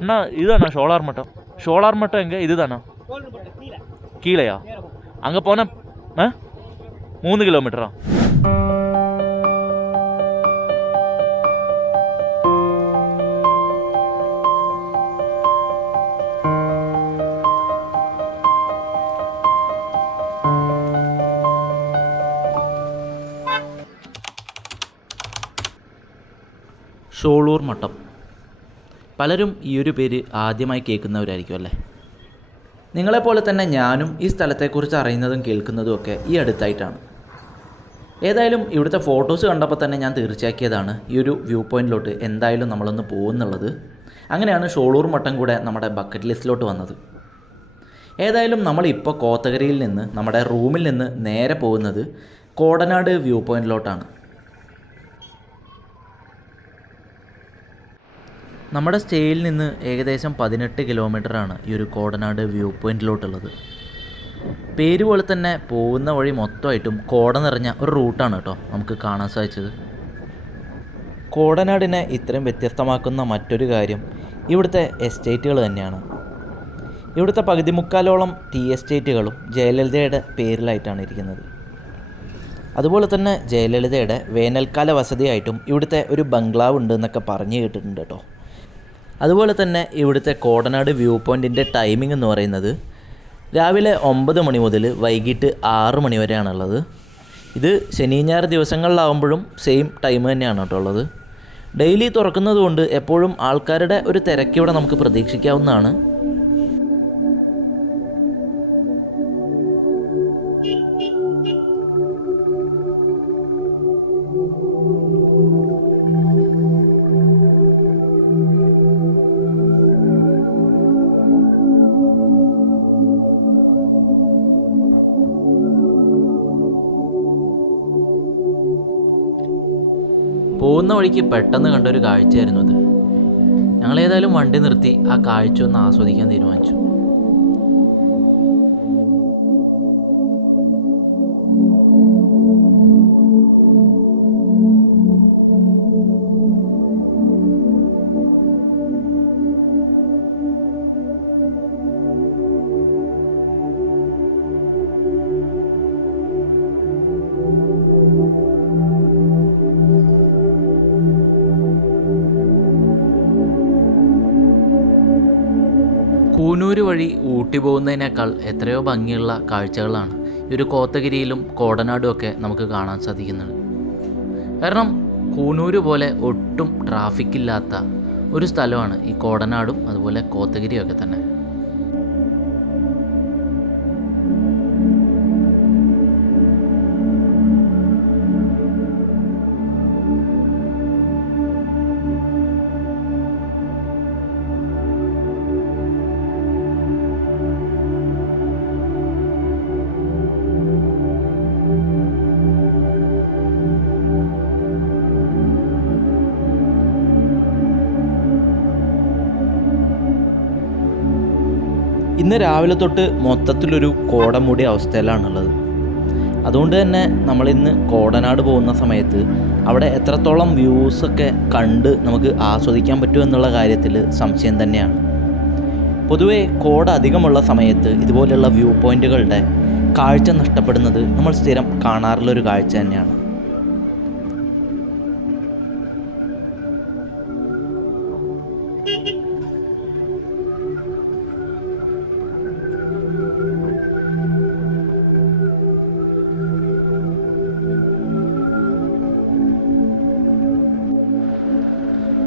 அண்ணா இதுதாண்ணா solar மட்டம். Solar மட்டம் எங்கே? இது தானா? கீழையா? அங்கே போனால் 3 കിലോമീറ്ററാ? ഷോളൂർ മട്ടം. പലരും ഈ ഒരു പേര് ആദ്യമായി കേൾക്കുന്നവരായിരിക്കും അല്ലേ? നിങ്ങളെപ്പോലെ തന്നെ ഞാനും ഈ സ്ഥലത്തെക്കുറിച്ച് അറിയുന്നതും കേൾക്കുന്നതും ഒക്കെ ഈ അടുത്തായിട്ടാണ്. ഏതായാലും ഇവിടുത്തെ ഫോട്ടോസ് കണ്ടപ്പോൾ തന്നെ ഞാൻ തീർച്ചയാക്കിയതാണ് ഈ ഒരു വ്യൂ പോയിൻറ്റിലോട്ട് എന്തായാലും നമ്മളൊന്ന് പോകുന്നുള്ളത്. അങ്ങനെയാണ് ഷോളൂർ മട്ടം കൂടെ നമ്മുടെ ബക്കറ്റ് ലിസ്റ്റിലോട്ട് വന്നത്. ഏതായാലും നമ്മളിപ്പോൾ കോത്തഗരിയിൽ നിന്ന് നമ്മുടെ റൂമിൽ നിന്ന് നേരെ പോകുന്നത് കോടനാട് വ്യൂ പോയിൻറ്റിലോട്ടാണ്. നമ്മുടെ സ്റ്റേയിൽ നിന്ന് ഏകദേശം 18 കിലോമീറ്ററാണ് ഈ ഒരു കോടനാട് വ്യൂ പോയിൻറ്റിലോട്ടുള്ളത്. പേര് പോലെ തന്നെ പോകുന്ന വഴി മൊത്തമായിട്ടും കോട നിറഞ്ഞ ഒരു റൂട്ടാണ് കേട്ടോ നമുക്ക് കാണാൻ സാധിച്ചത്. കോടനാടിനെ ഇത്രയും വ്യത്യസ്തമാക്കുന്ന മറ്റൊരു കാര്യം ഇവിടുത്തെ എസ്റ്റേറ്റുകൾ തന്നെയാണ്. ഇവിടുത്തെ പകുതി മുക്കാലോളം ടീ എസ്റ്റേറ്റുകളും ജയലളിതയുടെ പേരിലായിട്ടാണ് ഇരിക്കുന്നത്. അതുപോലെ തന്നെ ജയലളിതയുടെ വേനൽക്കാല വസതിയായിട്ടും ഇവിടുത്തെ ഒരു ബംഗ്ലാവ് ഉണ്ട് എന്നൊക്കെ പറഞ്ഞു കേട്ടിട്ടുണ്ട് കേട്ടോ. അതുപോലെ തന്നെ ഇവിടുത്തെ കോടനാട് വ്യൂ പോയിൻറ്റിൻ്റെ ടൈമിംഗ് എന്ന് പറയുന്നത് രാവിലെ 9 മണി മുതൽ വൈകിട്ട് 6 മണി വരെയാണുള്ളത്. ഇത് ശനി ഞായർ ദിവസങ്ങളിലാവുമ്പോഴും സെയിം ടൈം തന്നെയാണ് കേട്ടോ ഉള്ളത്. ഡെയിലി തുറക്കുന്നത് കൊണ്ട് എപ്പോഴും ആൾക്കാരുടെ ഒരു തിരക്ക് ഇവിടെ നമുക്ക് പ്രതീക്ഷിക്കാവുന്നതാണ്. പോകുന്ന വഴിക്ക് പെട്ടെന്ന് കണ്ടൊരു കാഴ്ചയായിരുന്നു അത്. ഞങ്ങളേതായാലും വണ്ടി നിർത്തി ആ കാഴ്ച ഒന്ന് ആസ്വദിക്കാൻ തീരുമാനിച്ചു. കൂനൂര് വഴി ഊട്ടി പോകുന്നതിനേക്കാൾ എത്രയോ ഭംഗിയുള്ള കാഴ്ചകളാണ് ഈ ഒരു കോത്തഗിരിയിലും കോടനാടും ഒക്കെ നമുക്ക് കാണാൻ സാധിക്കുന്നത്. കാരണം കൂനൂര് പോലെ ഒട്ടും ട്രാഫിക്കില്ലാത്ത ഒരു സ്ഥലമാണ് ഈ കോടനാടും അതുപോലെ കോത്തഗിരിയും ഒക്കെ തന്നെ. ഇന്ന് രാവിലെ തൊട്ട് മൊത്തത്തിലൊരു കോടമൂടിയ അവസ്ഥയിലാണുള്ളത്. അതുകൊണ്ട് തന്നെ നമ്മളിന്ന് കോടനാട് പോകുന്ന സമയത്ത് അവിടെ എത്രത്തോളം വ്യൂസൊക്കെ കണ്ട് നമുക്ക് ആസ്വദിക്കാൻ പറ്റും എന്നുള്ള കാര്യത്തിൽ സംശയം തന്നെയാണ്. പൊതുവേ കോട അധികമുള്ള സമയത്ത് ഇതുപോലെയുള്ള വ്യൂ പോയിൻറ്റുകളുടെ കാഴ്ച നഷ്ടപ്പെടുന്നത് നമ്മൾ സ്ഥിരം കാണാറുള്ളൊരു കാഴ്ച തന്നെയാണ്.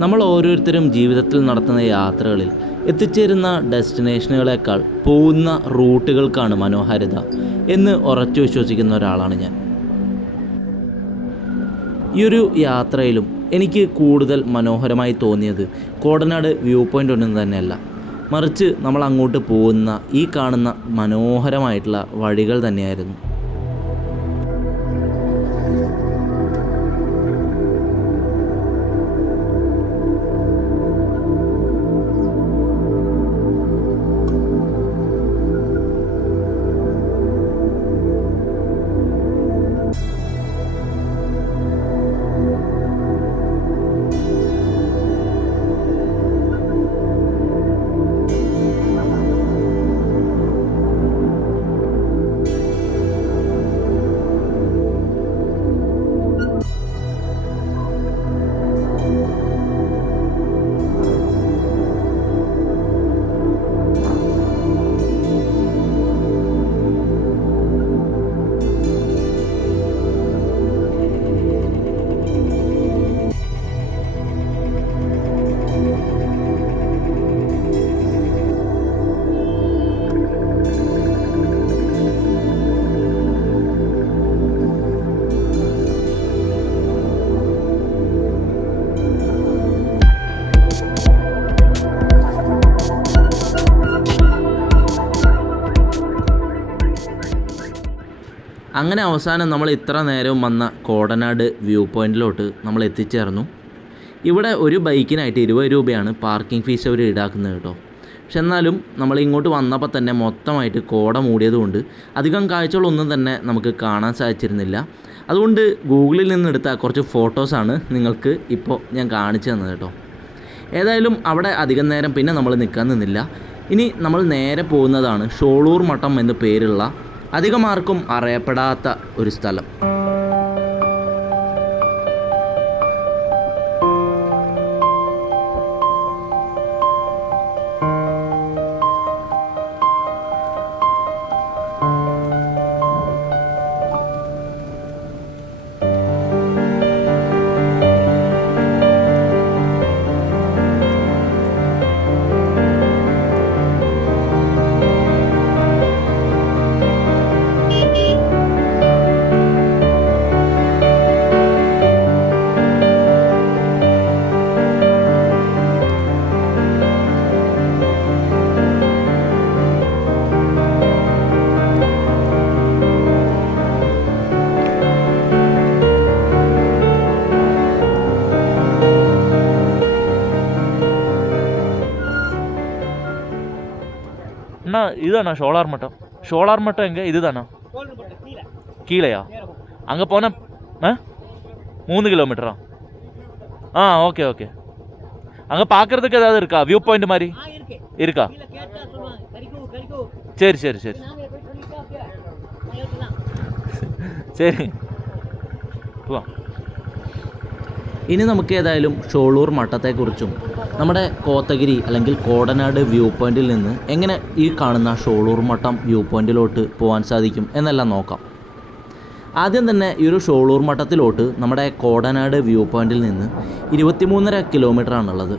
നമ്മൾ ഓരോരുത്തരും ജീവിതത്തിൽ നടത്തുന്ന യാത്രകളിൽ എത്തിച്ചേരുന്ന ഡെസ്റ്റിനേഷനുകളേക്കാൾ പോകുന്ന റൂട്ടുകൾക്കാണ് മനോഹാരിത എന്ന് ഉറച്ചു വിശ്വസിക്കുന്ന ഒരാളാണ് ഞാൻ. ഈ ഒരു യാത്രയിലും എനിക്ക് കൂടുതൽ മനോഹരമായി തോന്നിയത് കോടനാട് വ്യൂ പോയിൻ്റ് ഒന്നും തന്നെയല്ല, മറിച്ച് നമ്മൾ അങ്ങോട്ട് പോകുന്ന ഈ കാണുന്ന മനോഹരമായിട്ടുള്ള വഴികൾ തന്നെയായിരുന്നു. അങ്ങനെ അവസാനം നമ്മൾ ഇത്ര നേരവും വന്ന കോടനാട് വ്യൂ പോയിൻറ്റിലോട്ട് നമ്മൾ എത്തിച്ചേർന്നു. ഇവിടെ ഒരു ബൈക്കിനായിട്ട് 20 രൂപയാണ് പാർക്കിംഗ് ഫീസ് അവർ ഈടാക്കുന്നത് കേട്ടോ. പക്ഷെ എന്നാലും നമ്മൾ ഇങ്ങോട്ട് വന്നപ്പോൾ തന്നെ മൊത്തമായിട്ട് കോട മൂടിയതുകൊണ്ട് അധികം കാഴ്ചകളൊന്നും തന്നെ നമുക്ക് കാണാൻ സാധിച്ചിരുന്നില്ല. അതുകൊണ്ട് ഗൂഗിളിൽ നിന്നെടുത്ത കുറച്ച് ഫോട്ടോസാണ് നിങ്ങൾക്ക് ഇപ്പോൾ ഞാൻ കാണിച്ചു തന്നത് കേട്ടോ. ഏതായാലും അവിടെ അധികം നേരം പിന്നെ നമ്മൾ നിൽക്കാൻ നിന്നില്ല. ഇനി നമ്മൾ നേരെ പോകുന്നതാണ് ഷോളൂർ മഠം എന്ന് പേരുള്ള അധികം ആർക്കും അറിയപ്പെടാത്ത ഒരു സ്ഥലം. அண்ணா இதுதாண்ணா ஷோலார் மட்டம் எங்கே இதுதாண்ணா கீழையா அங்கே போனால் 3 கிலோமீட்டரா? Okay okay. அங்கே பார்க்குறதுக்கு ஏதாவது இருக்கா? வியூ பாயிண்ட் மாதிரி இருக்கா? சரி சரி சரி சரி പോവാ. ഇനി നമുക്ക് ഏതായാലും ഷോളൂർ മഠത്തെക്കുറിച്ചും നമ്മുടെ കോത്തഗിരി അല്ലെങ്കിൽ കോടനാട് വ്യൂ പോയിൻറ്റിൽ നിന്ന് എങ്ങനെ ഈ കാണുന്ന ഷോളൂർ മഠം വ്യൂ പോയിൻറ്റിലോട്ട് പോകാൻ സാധിക്കും എന്നെല്ലാം നോക്കാം. ആദ്യം തന്നെ ഈ ഒരു ഷോളൂർ മഠത്തിലോട്ട് നമ്മുടെ കോടനാട് വ്യൂ പോയിൻറ്റിൽ നിന്ന് 23.5 കിലോമീറ്ററാണുള്ളത്.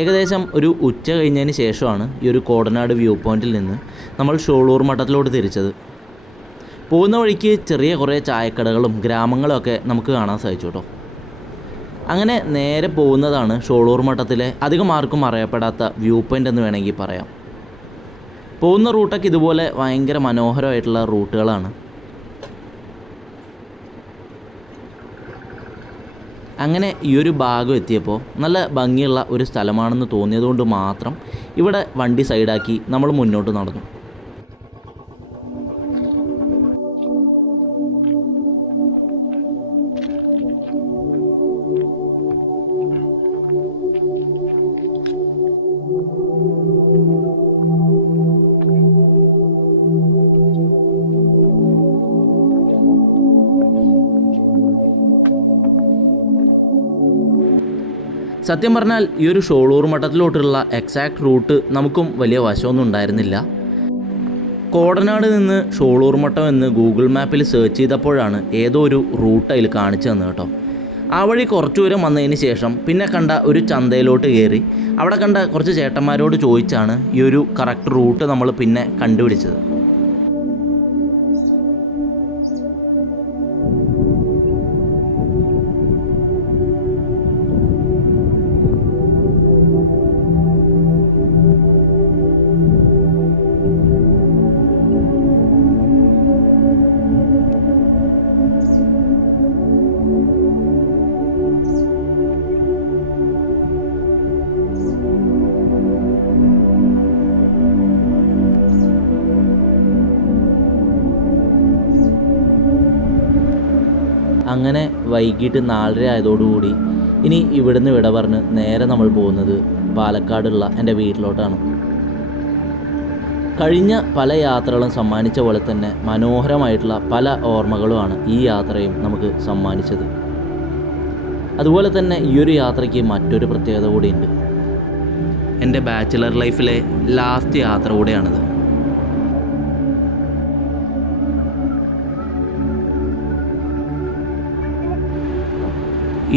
ഏകദേശം ഒരു ഉച്ച കഴിഞ്ഞതിന് ശേഷമാണ് ഈ ഒരു കോടനാട് വ്യൂ പോയിൻറ്റിൽ നിന്ന് നമ്മൾ ഷോളൂർ മഠത്തിലോട്ട് തിരിച്ചത്. പോകുന്ന വഴിക്ക് ചെറിയ കുറേ ചായക്കടകളും ഗ്രാമങ്ങളൊക്കെ നമുക്ക് കാണാൻ സാധിച്ചു കേട്ടോ. അങ്ങനെ നേരെ പോകുന്നതാണ് ഷോളൂർ മഠത്തിലെ അധികം ആർക്കും അറിയപ്പെടാത്ത വ്യൂ പോയിൻ്റ് എന്ന് വേണമെങ്കിൽ പറയാം. പോകുന്ന റൂട്ടൊക്കെ ഇതുപോലെ ഭയങ്കര മനോഹരമായിട്ടുള്ള റൂട്ടുകളാണ്. അങ്ങനെ ഈ ഒരു ഭാഗം എത്തിയപ്പോൾ നല്ല ഭംഗിയുള്ള ഒരു സ്ഥലമാണെന്ന് തോന്നിയതുകൊണ്ട് മാത്രം ഇവിടെ വണ്ടി സൈഡാക്കി നമ്മൾ മുന്നോട്ട് നടന്നു. സത്യം പറഞ്ഞാൽ ഈ ഒരു ഷോളൂർ മഠത്തിലോട്ടുള്ള എക്സാക്ട് റൂട്ട് നമുക്കും വലിയ വശമൊന്നും ഉണ്ടായിരുന്നില്ല. കോടനാട് നിന്ന് ഷോളൂർ മഠം എന്ന് ഗൂഗിൾ മാപ്പിൽ സെർച്ച് ചെയ്തപ്പോഴാണ് ഏതോ ഒരു റൂട്ട് അതിൽ കാണിച്ചു തന്നത് കേട്ടോ. ആ വഴി കുറച്ചു ദൂരം വന്നതിന് ശേഷം പിന്നെ കണ്ട ഒരു ചന്തയിലോട്ട് കയറി അവിടെ കണ്ട കുറച്ച് ചേട്ടന്മാരോട് ചോദിച്ചാണ് ഈ ഒരു കറക്റ്റ് റൂട്ട് നമ്മൾ പിന്നെ കണ്ടുപിടിച്ചത്. അങ്ങനെ വൈകിട്ട് 4:30 ആയതോടുകൂടി ഇനി ഇവിടുന്ന് വിട പറഞ്ഞ് നേരെ നമ്മൾ പോകുന്നത് പാലക്കാടുള്ള എൻ്റെ വീട്ടിലോട്ടാണ്. കഴിഞ്ഞ പല യാത്രകളും സമ്മാനിച്ച പോലെ തന്നെ മനോഹരമായിട്ടുള്ള പല ഓർമ്മകളുമാണ് ഈ യാത്രയും നമുക്ക് സമ്മാനിച്ചത്. അതുപോലെ തന്നെ ഈ ഒരു യാത്രയ്ക്ക് മറ്റൊരു പ്രത്യേകത കൂടിയുണ്ട്. എൻ്റെ ബാച്ചിലർ ലൈഫിലെ ലാസ്റ്റ് യാത്ര കൂടെയാണിത്.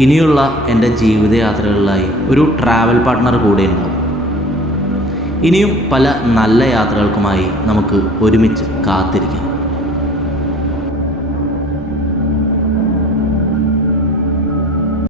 ഇനിയുള്ള എൻ്റെ ജീവിതയാത്രകളിലായി ഒരു ട്രാവൽ പാർട്ട്ണർ കൂടെ ഉണ്ടാവും. ഇനിയും പല നല്ല യാത്രകൾക്കുമായി നമുക്ക് ഒരുമിച്ച് കാത്തിരിക്കാം.